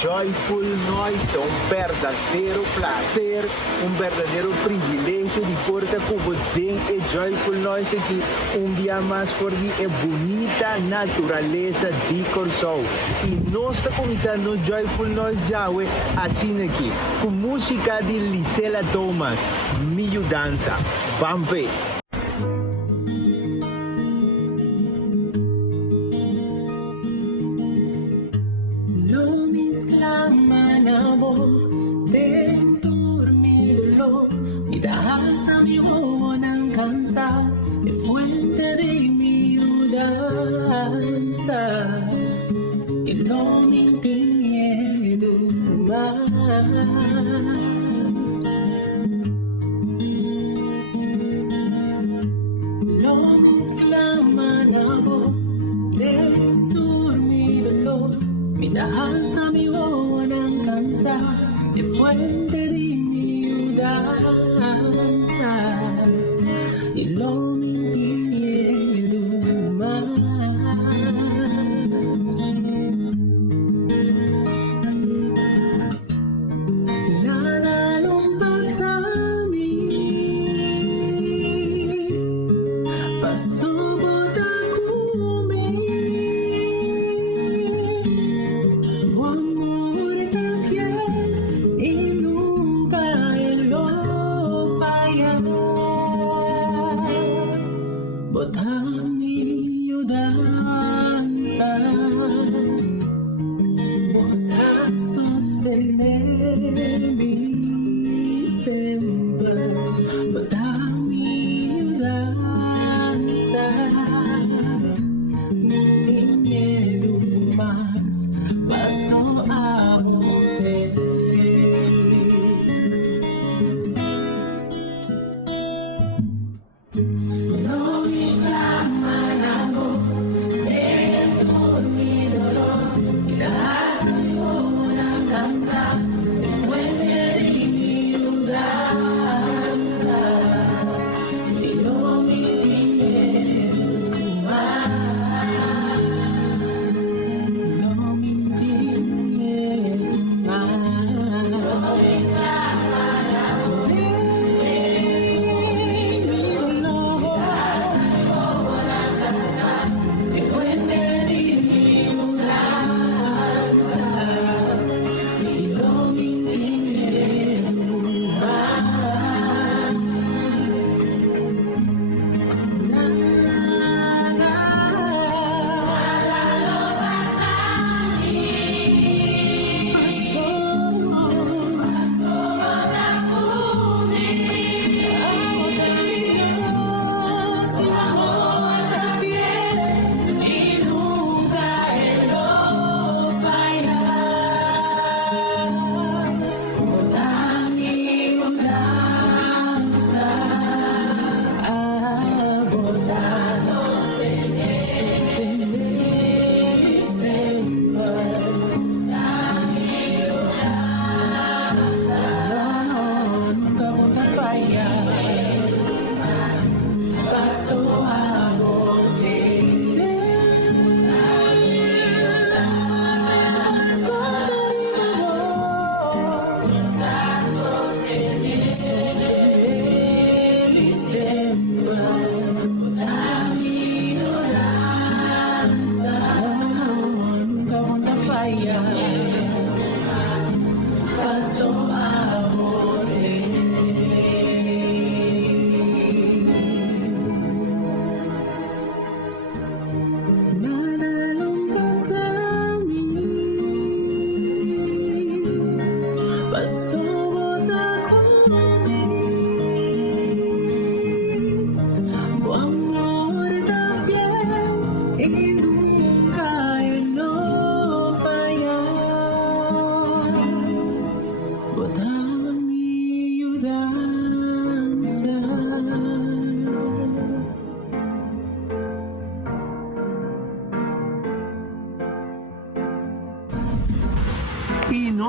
Joyful Noise, un verdadeiro prazer, um verdadeiro privilégio de poder cobrir e Joyful Noise aqui dia mais por a bonita natureza de Corsol. E nós estamos começando Joyful Noise já assim aqui, com música de Lisela Thomas, Mio Dança. Vampe! De fuente de mi danza y no me miedo más. Lo exclaman a voz dentro mi dolor, mi danza mi buena cansa de fuente de mi danza y lo miedo más. Nada lo pasa a mí, pasó por tu amor tan fiel y nunca él lo falla.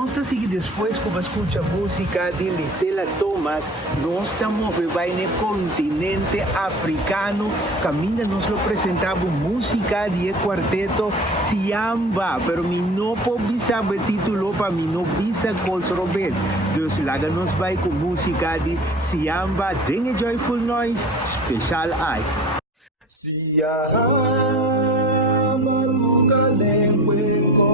nós estamos seguindo depois como escuta música de Lisela Thomas, nós estamos vivendo no continente africano, caminha nós lo apresentamos música de quarteto Siamba, pero mi não pode saber o título para mim não bisa coisa vez. Então lá nós vai com música de Siamba, den Joyful Noise, special ai. Siyahamba tukalengweko,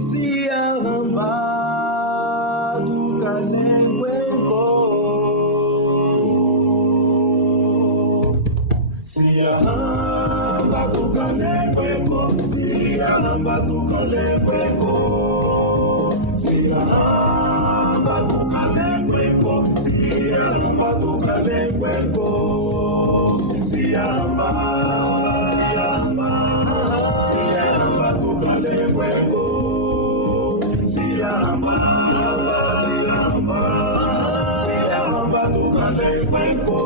siyahamba tukalengweko, siyahamba tukalengweko, siyahamba tukalengweko, siyahamba tukalengweko, siyahamba tukalengweko, siyahamba, siyahamba, siyahamba tukalengweko, siyahamba, siyahamba, siyahamba tukalengweko,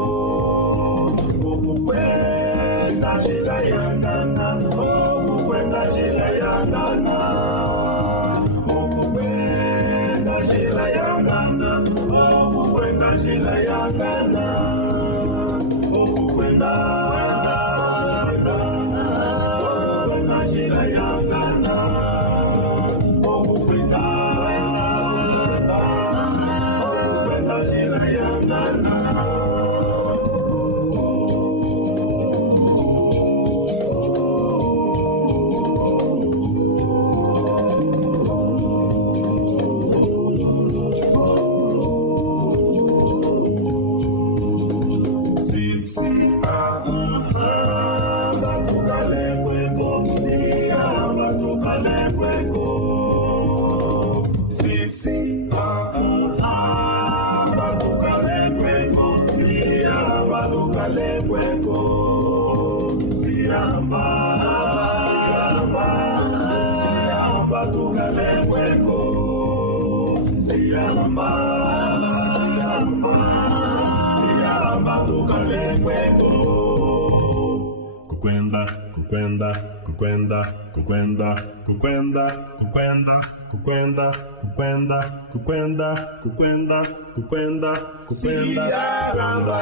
ukukwenda njila yangana, ukukwenda njila yangana, ukukwenda njila yangana, ukukwenda njila yangana, ukukwenda njila yangana, ukukwenda njila yangana. Kukwenda, kukwenda, kukwenda, kukwenda, kukwenda, kukwenda, kukwenda, kukwenda, kukwenda, kukwenda, kukwenda, Siyahamba,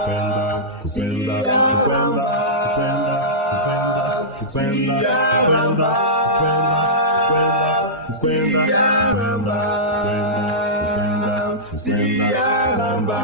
Siyahamba, Siyahamba, Siyahamba, Siyahamba,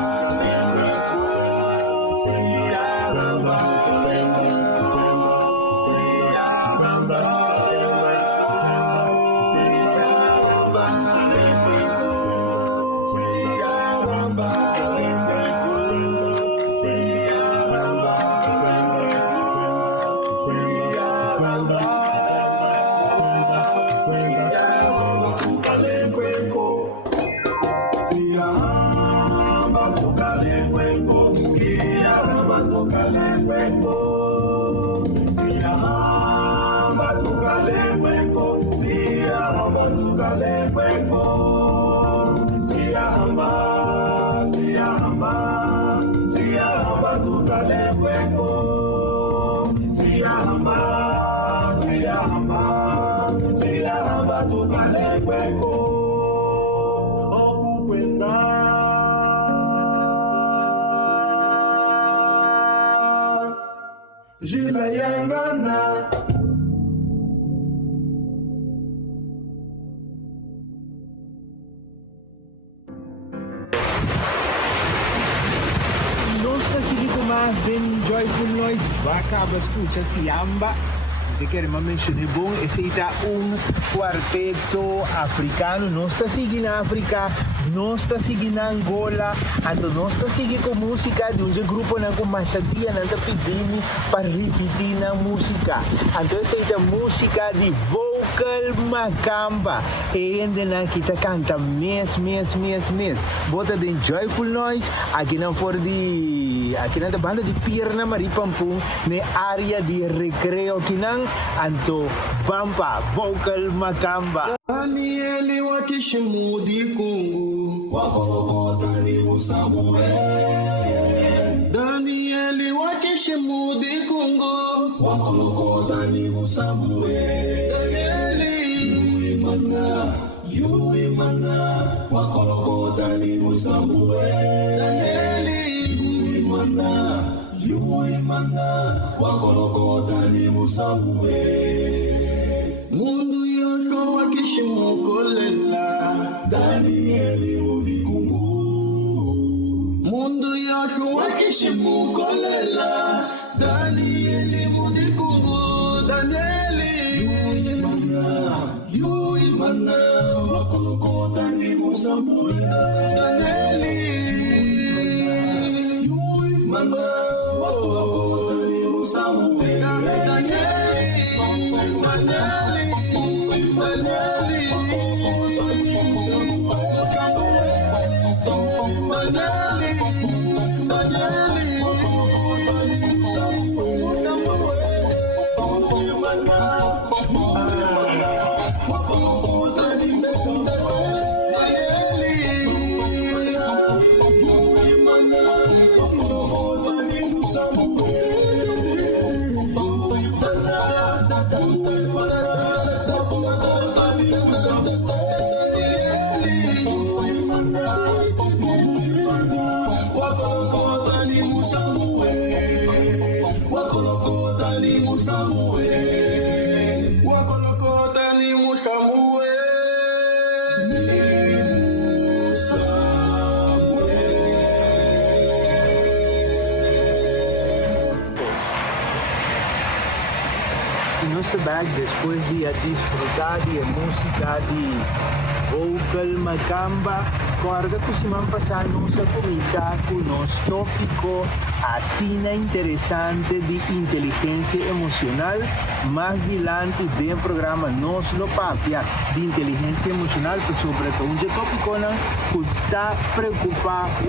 Jila yangana. Nós conseguimos mais bem Joyful Noise, acaba escuta Siamba. De que me mencionei bom, esse é quarteto africano, nós está seguindo a África, nós está seguindo a Angola, então nós está seguindo com música de um grupo na com machadia na pedindo para repetir na música. Então essa é a música de Vocal Makamba, e ainda na que tá canta mês. Bota de Joyful Noise, aqui na for de aqui na banda de Pierna Maripampum, na área de recreio aqui na Anto Bampa Vocal Makamba. Danieli wa Kishimudi Kungu Wakolokota ni Samuel. Danieli wa wakishimu di Congo. Wakoloko dani musamue. Danieli. Yui mana. Wakoloko dani musamue. Danieli. Yui mana. Wakoloko dani musamue. Mundu yosho wakishimu kolela. Danieli udikungu. Mundu yosho wakishimu kolela. Danieli udikungu. Danieli. Yui mana. Wakoloko dani musamue. Danieli. Yui mana. Wakoloko dani musamue. Nossa bag depois de disfrutar de música de vocal macamba, agora que se vamos passar nossa começar com nosso tópico assim interessante de inteligência emocional. Mais adiante do programa nós lo papia de inteligência emocional, que sobretudo um tópico que está preocupado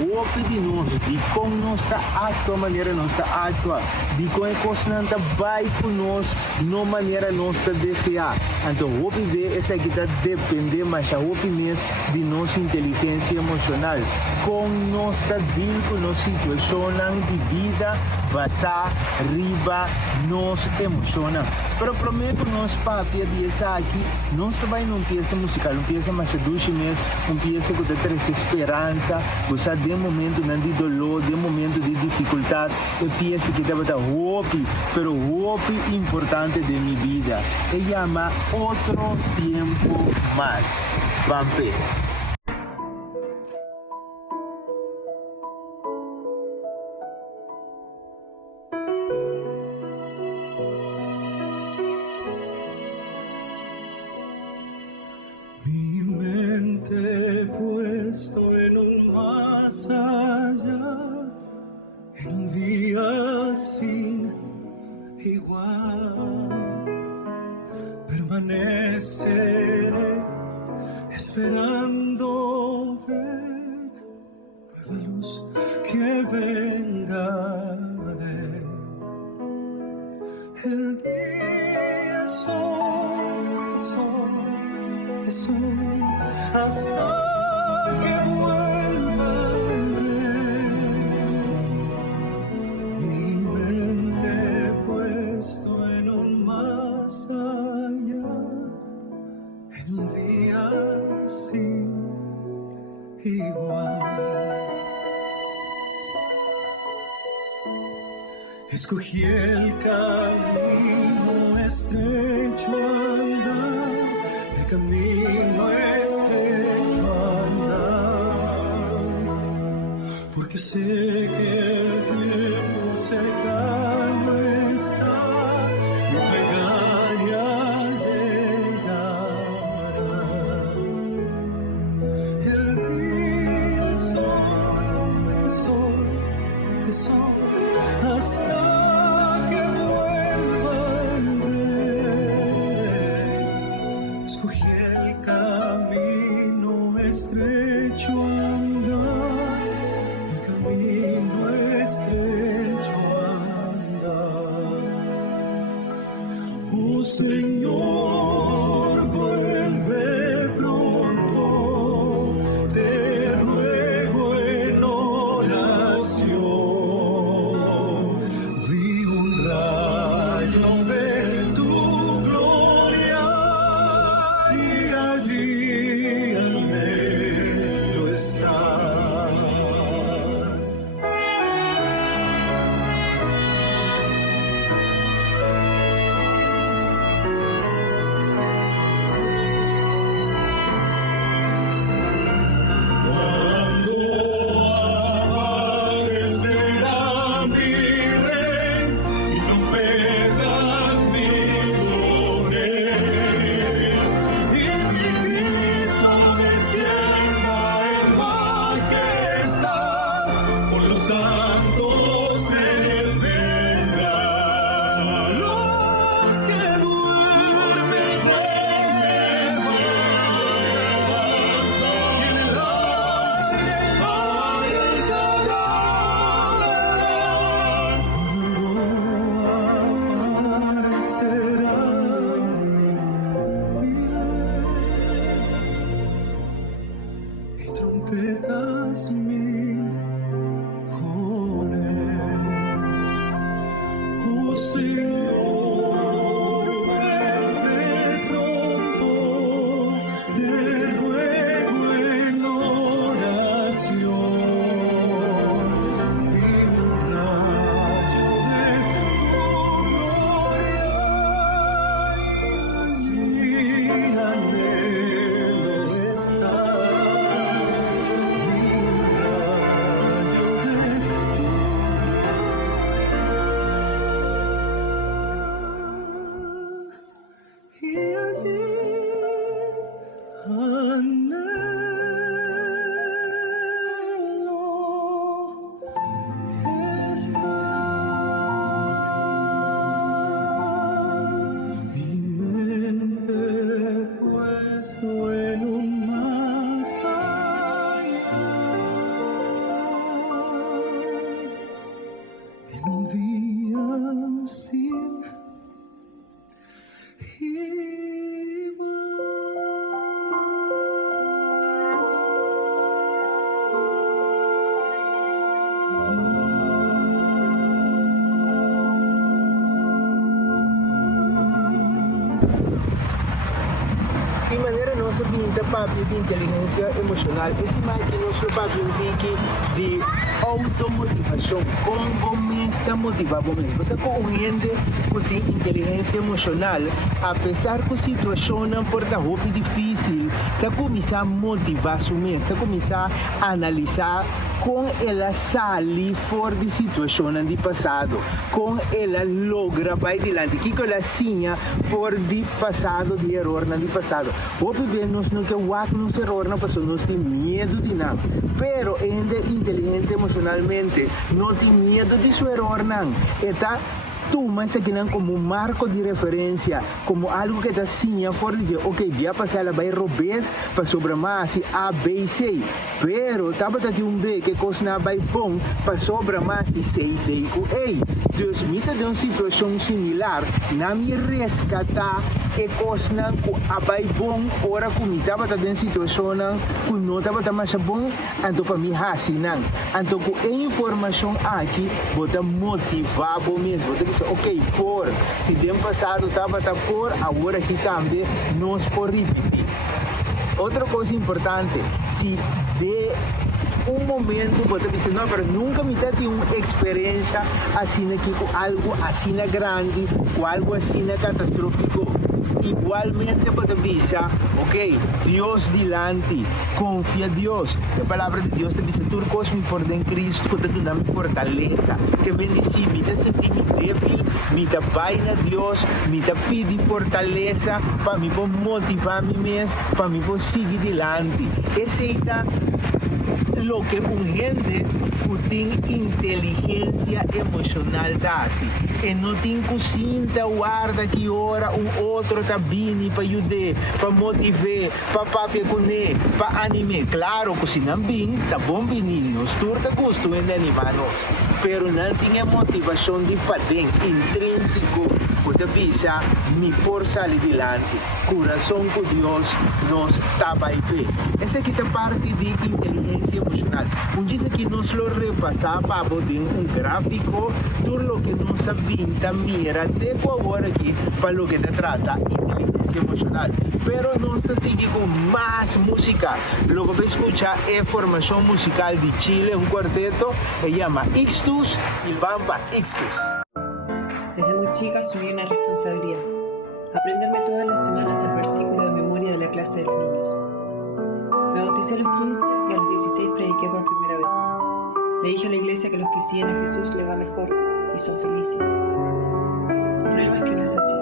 de nós, de como nós está atua, maneira nós está atua, de como a coisa não está vai com nós, não maneira nós está desejar. Então, o ver essa aqui está depender, mas a opinião de nossa inteligência emocional, como nós está deal com nossa situação de vida, passar, riba, nos emociona. Pero prometo nós papia de essa aqui, não se vai numa peça musical, uma peça mais doce mesmo, uma peça que te traz esperança, você de momento não de dolor, de momento de dificuldade, é peça que te vai dar hope, pero hope importante de minha vida. E chama Outro Tempo Mais. Vampiro. Puesto en un más allá, en un día sin igual, permaneceré esperando ver nueva luz que venga del día es hoy, es hoy, hasta que vuelva el rey. Mi mente puesto en un más allá, en un día sin igual. Escogí el camino estrecho a andar, el camino estrecho a andar, porque sé que el tiempo cercano está, mi plegaria llegará. El día es hoy, es hoy, es hoy, hasta que vuelva el rey. Escogí el camino estrecho a andar, el camino estrecho a andar. Oh Señor, vuelve pronto, te ruego en oración. santos vendrán. Los que duermen se levantarán, y en el aire aparecerán. Cuando aparecerán, miré, y trompetas mil con él. Oh Señor, vuelve pronto, te ruego en oración. Vi un rayo de tu gloria, y allí anhelo estar. Vi un rayo de tu gloria, y allí anhelo estar. Mi mente puesto en un más allá, en un día sin De maneira nossa pinta papi de inteligência emocional, esse mais que nós papi de automotivação, como está motivado mesmo. Você compreende que tem inteligência emocional, apesar que a situação não porta roupa difícil, está começar a motivar o mês, está começar a analisar como ela sai fora de situação do passado, como ela logra vai adiante, que ela sinha fora de passado, de erro no passado. Obviamente nós não queremos que nos erros não passou, nós temos medo de nada, pero ainda inteligente emocionalmente, não tem medo de seu erro não, está toma isso aqui como um marco de referência, como algo que está assim, fora de ok, já passar ela vai robês para sobre mais A, B e C, pero estava aqui B que coisa não vai bom para sobre mais C, D e E. Deus me está dando uma situação similar, não me resgatar e coisa não vai bom, ora como estava dando situação que não estava mais bom, então para mim assim não, então com a informação aqui, vou motivar bom mesmo, ok, por, se no passado estava por, agora aqui também nós podemos repetir. Outra coisa importante, se de um momento você dizer, não, mas nunca me tive uma experiência assim aqui com algo assim grande, com algo assim catastrófico. Igualmente para dizer, ok, Deus delante, confia em Deus. A palavra de Deus te diz, tu cosme por dentro Cristo, que te dá fortaleza, que bendici, me te senti débil, me te vai na Deus, me te pedi fortaleza, para me motivar me mesmo, para me seguir delante. Esse é lo que un gente que tem inteligência emocional dá-se. E não tem cozinha, guarda que ora outro tá vindo para ajudar, para motivar, para papi com ele, para animar. Claro, que se não vem, tá bom venir, nós turta gosto de animar nós. Pero não tem motivação de fazer intrínseco, que visa me por sair delante. Coração com Deus nos estava aí. Essa aqui é parte de inteligência emocional. Diz que nós lo repassar para poder gráfico, tudo o que nós sabemos, mira até agora aqui, para o que se trata inteligência emocional. Pero nós seguimos com mais música. Lo que vai escuchar é formação musical de Chile, um quarteto, se chama Ixtus, e van para Ixtus. Desde muy chica asumí una responsabilidad, aprenderme todas las semanas el versículo de memoria de la clase de los niños. Me bauticé a los 15 y a los 16 prediqué por primera vez. Le dije a la iglesia que los que siguen a Jesús les va mejor y son felices. El problema es que no es así.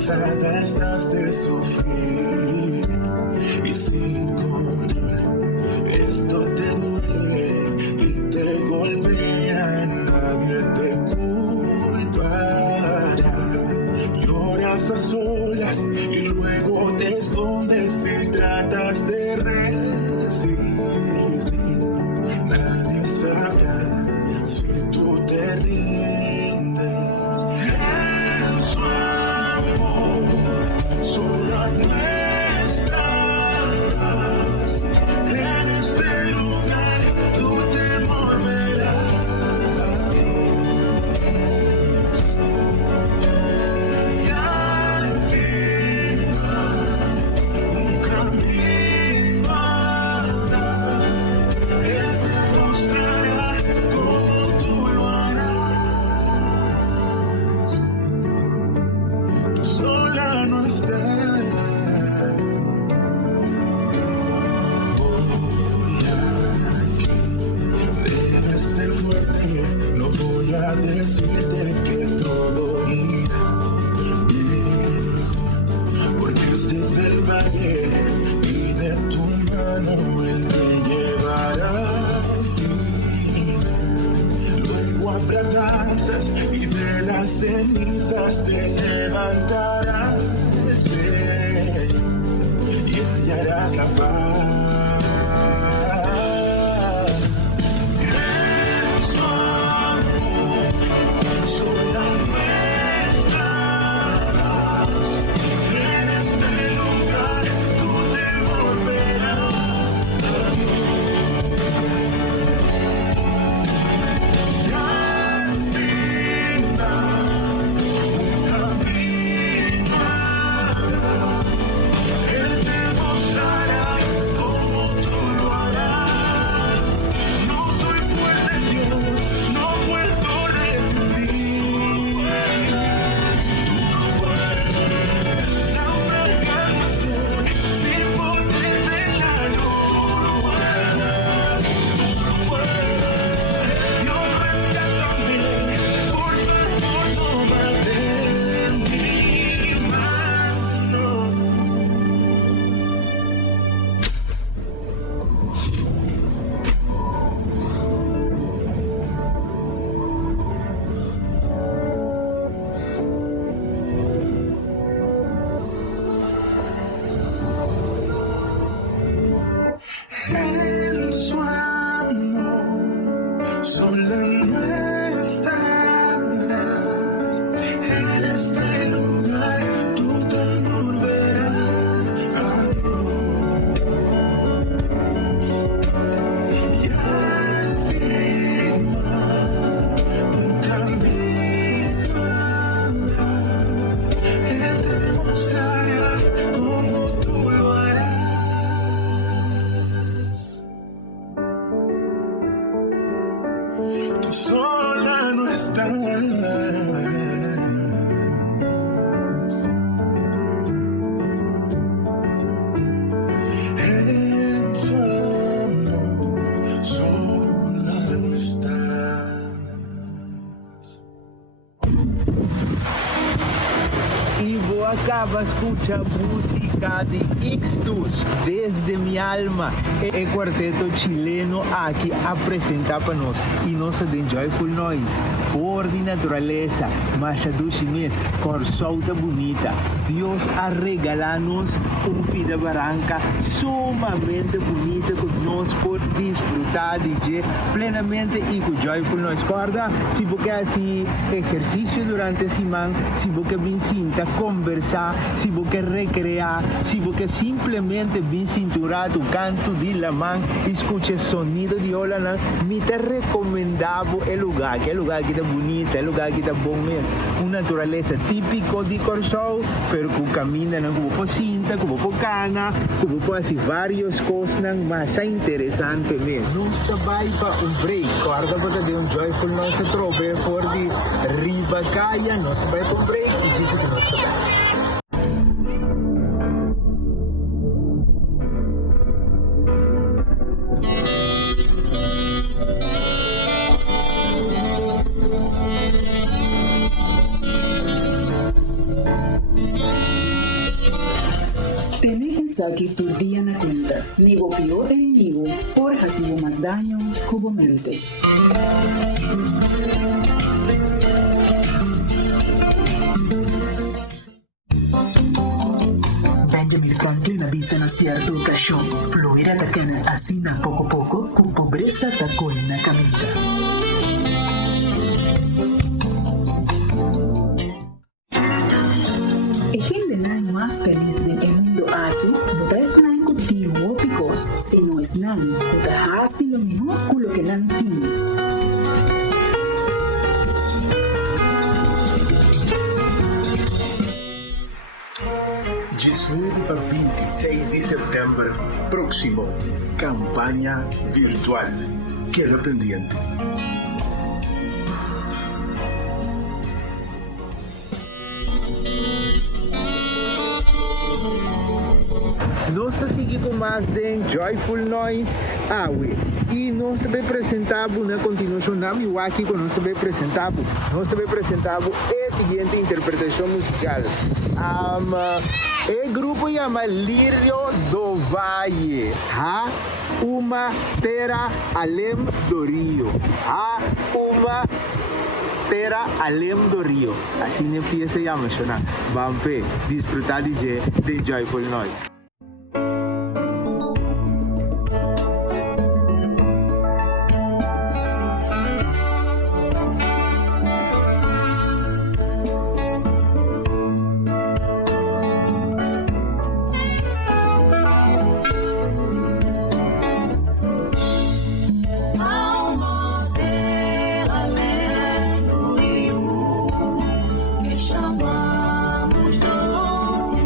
cansada estás de sufrir y sin control. Esto te duele y te golpea, nadie te culpará. Lloras a solas y luego te escondes y tratas de resistir. Nadie sabrá si tú te rindes. En su amor sola no estarás. En este lugar tú te volverás. Y al final un camino habrá. Él te mostrará cómo tú lo harás. Tú sola no estás. Debes ser fuerte, no voy a decirte que todo irá mejor, porque este es el valle y de tu mano él te llevará al final. Luego habrá danzas y de las cenizas te levantarás y hallarás la paz. En su amor sola no estarás. En este lugar tú te volverás. Y al final un camino habrá. Él te mostrará cómo tú lo harás. No soy fuerte, Dios, no puedo resistir. Tú puedes naufragar, no estoy sin poder velarlo. Dios, rescátame, por favor, toma de mi mano. En su amor sola no estarás. En este lugar tú te volverás a Dios. Y al final un camino habrá. Él te mostrará cómo tú lo harás. Tú sola no estás. En su amor sola no estás. Y vos acaba escuchar música de Ixtus, Desde Mi Alma, el cuarteto chileno aqui a apresentar para nós. E nós de Joyful Noise, For de Naturaleza, Masha do Chimes, Corsolta Bonita. Deus a regalar-nos vida barranca sumamente bonita que nós podemos desfrutar de plenamente e com Joyful Noise. Corda, se você assim exercício durante a semana, se você bem sinta conversar, se você recrear, se você simplesmente bem cinturar o canto de la mão, escute sonido de ola, me te recomendava o lugar, que é lugar que está bonito, é lugar que está bom mesmo. Uma natureza típico de Corsol, pero que camina como por cinta, como por cana, como por assim várias coisas, mas é interessante mesmo. Nós vai para break, corda para ter Joyful Noise trobe for de Ribacaia, nós vai para break e diz que nós vai. Pensa que tu día na cuenta, ni o peor inimigo, por recibo más daño como mente. Benjamin Franklin avisa na cierta ocasión, fluir atacana asina poco a poco, con pobreza atacó en la camita. Gente no es más feliz del mundo aquí, no es nada contigo picos, sino es nada, no hace lo mismo con lo que no tiene. A 26 de setembro próximo, campanha virtual. Queda pendiente. Nós seguimos mais de Joyful Noise Awe. E nós também apresentamos na continuação na Milwaukee, quando nós também apresentamos a seguinte interpretação musical. O grupo chama Lírio do Valle. Uma terra além do rio. Uma terra além do rio. Assim empieza a chamar. Vamos disfrutar de Joyful Noise. Chamamos doce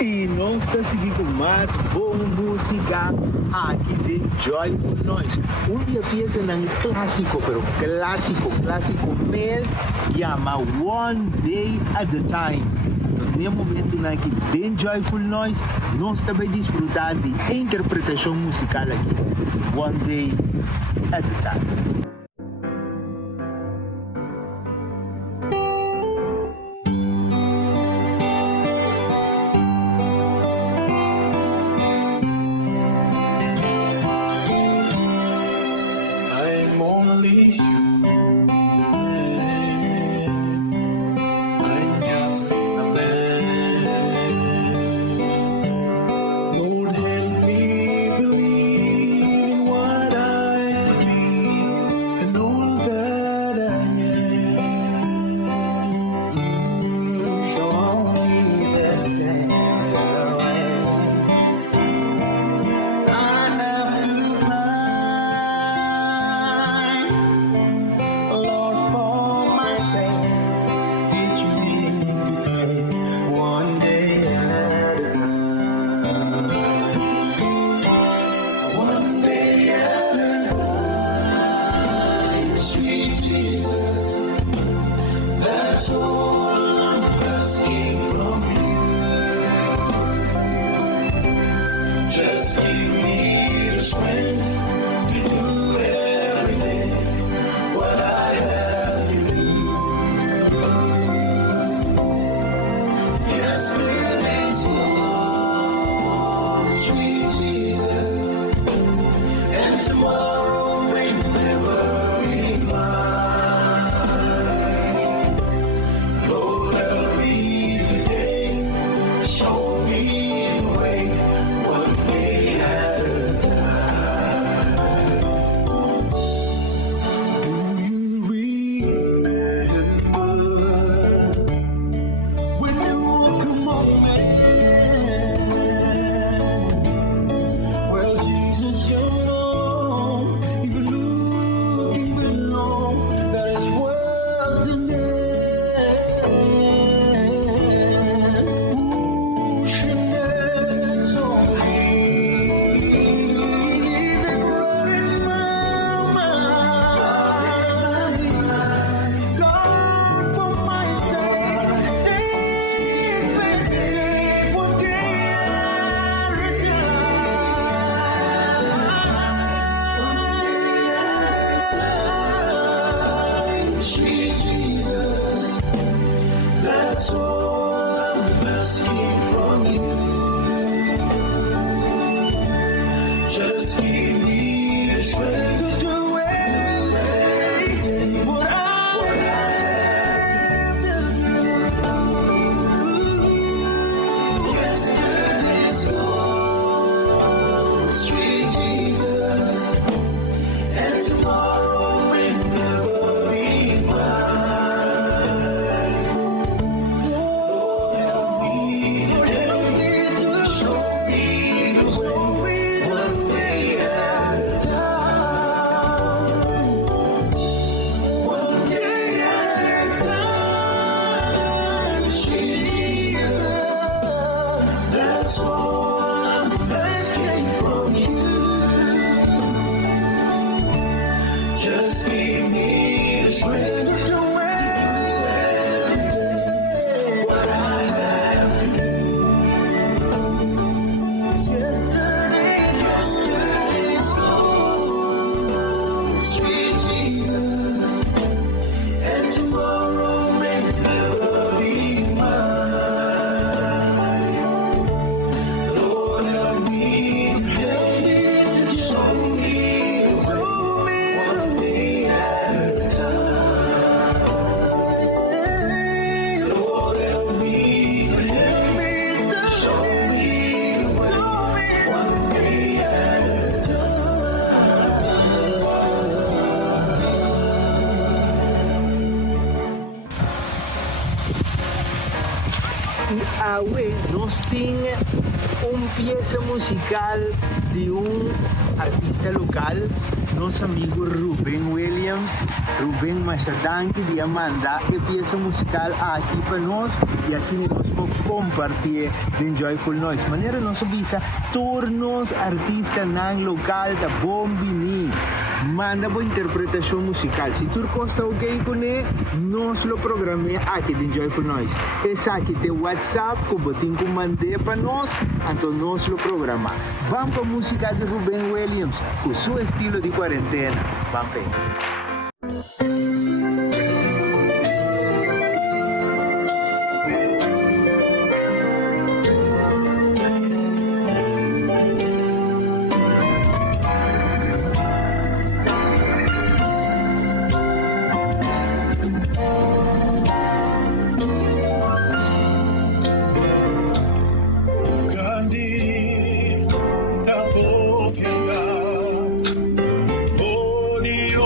E nós estamos seguindo com mais boa música aqui de Joyful Noise. Dia piensa en clásico, pero clásico mesmo, chama One Day at a Time. Então, no momento em que bem Joyful Noise, nós também desfrutar de interpretação musical aqui. One Day at a Time. That's all I'm asking from you. Just give me the strength to do everything what I have to do. Yesterday's gone, sweet Jesus, and tomorrow may never be mine. Lord, help me today to show me the way, one day at a time. One day at a time, sweet Jesus, that's all I'm asking from you. Just give me the strength to do everything what I have to do. Yesterday's gone, sweet Jesus, and tomorrow may never be mine. Lord, help me today to show me the way, one day at a time. Lord, help me today to show me the way, one day at a Y Awe nos tiene un pieza musical de un artista local, nuestro amigo Ruben Williams. Ruben Machadanki de Amanda, e pieza musical aquí para nós e assim nós podemos compartir de Joyful Noise. Maneira nós avisa turnos artista nan local da Bombini. Manda boa interpretação musical. Se tu gosta ok com ele, nós lo programamos aqui de Joyful Noise. Esse aqui tem WhatsApp, que botem que mandei para nós, então nós lo programamos. Vamos para a música de Ruben Williams, com seu estilo de quarentena. Vamos ver. Gandhi, Tapofianga, Holy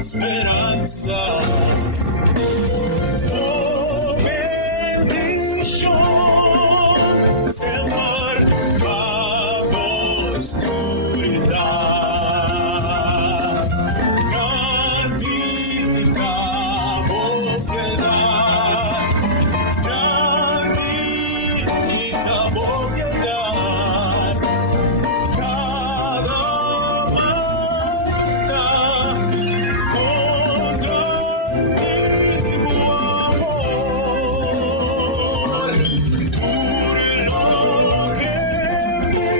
esperanza. Oh, bendición, Señor, bajo oscuridad. Grandita fidelidad, grandita fidelidad. Cada mata con grandísimo amor. Tú lo que mi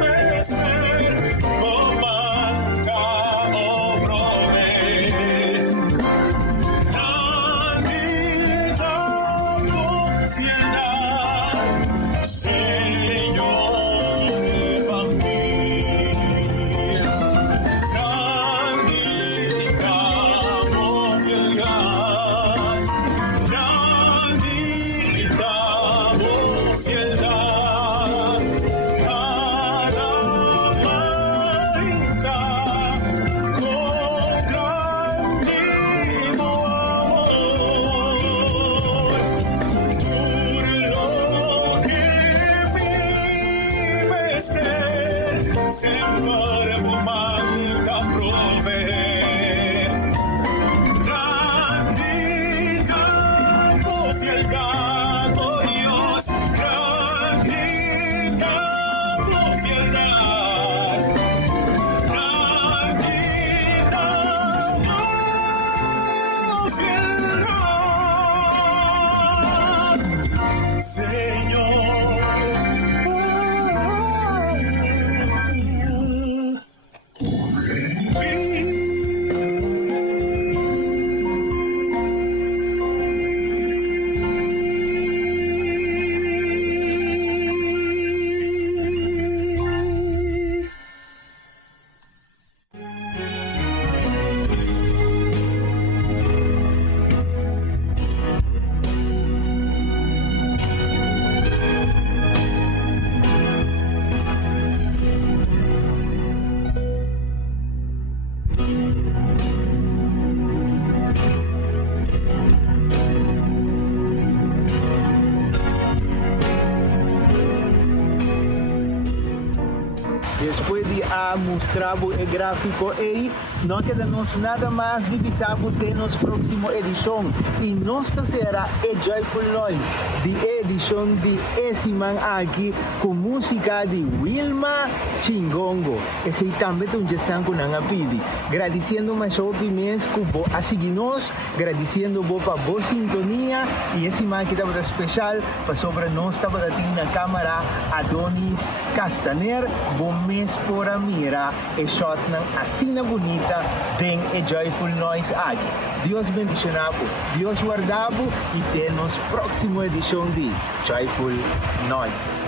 menester comanda o provee. Grandita fidelidad, Señor, para mí. Grandita fidelidad, grandita fidelidad. Cada maita con grandísimo amor. Tú lo que mi menester siempre manda provee. Grandita fidelidad, oh Dios, grandita fidelidad, grandita fidelidad, Señor. Después de mostrar el gráfico ahí, no queda-nos nada más divisar de nuestra próxima edición. Y nuestra será el Joyful Noise, de edición de ese man aquí, con música de Wilma Chingongo. Ese también ya están con Ana Pidi. Agradeciendo más a mes que vos a seguirnos, agradeciendo vos por vos sintonía. Y ese man que estaba especial, para sobre nos estaba na cámara Adonis Castaner, bom mês por a mira, e shot ng asina bonita, den e Joyful Noise aqui. Deus bendicionado, Deus guardado e até nos próxima edição de Joyful Noise.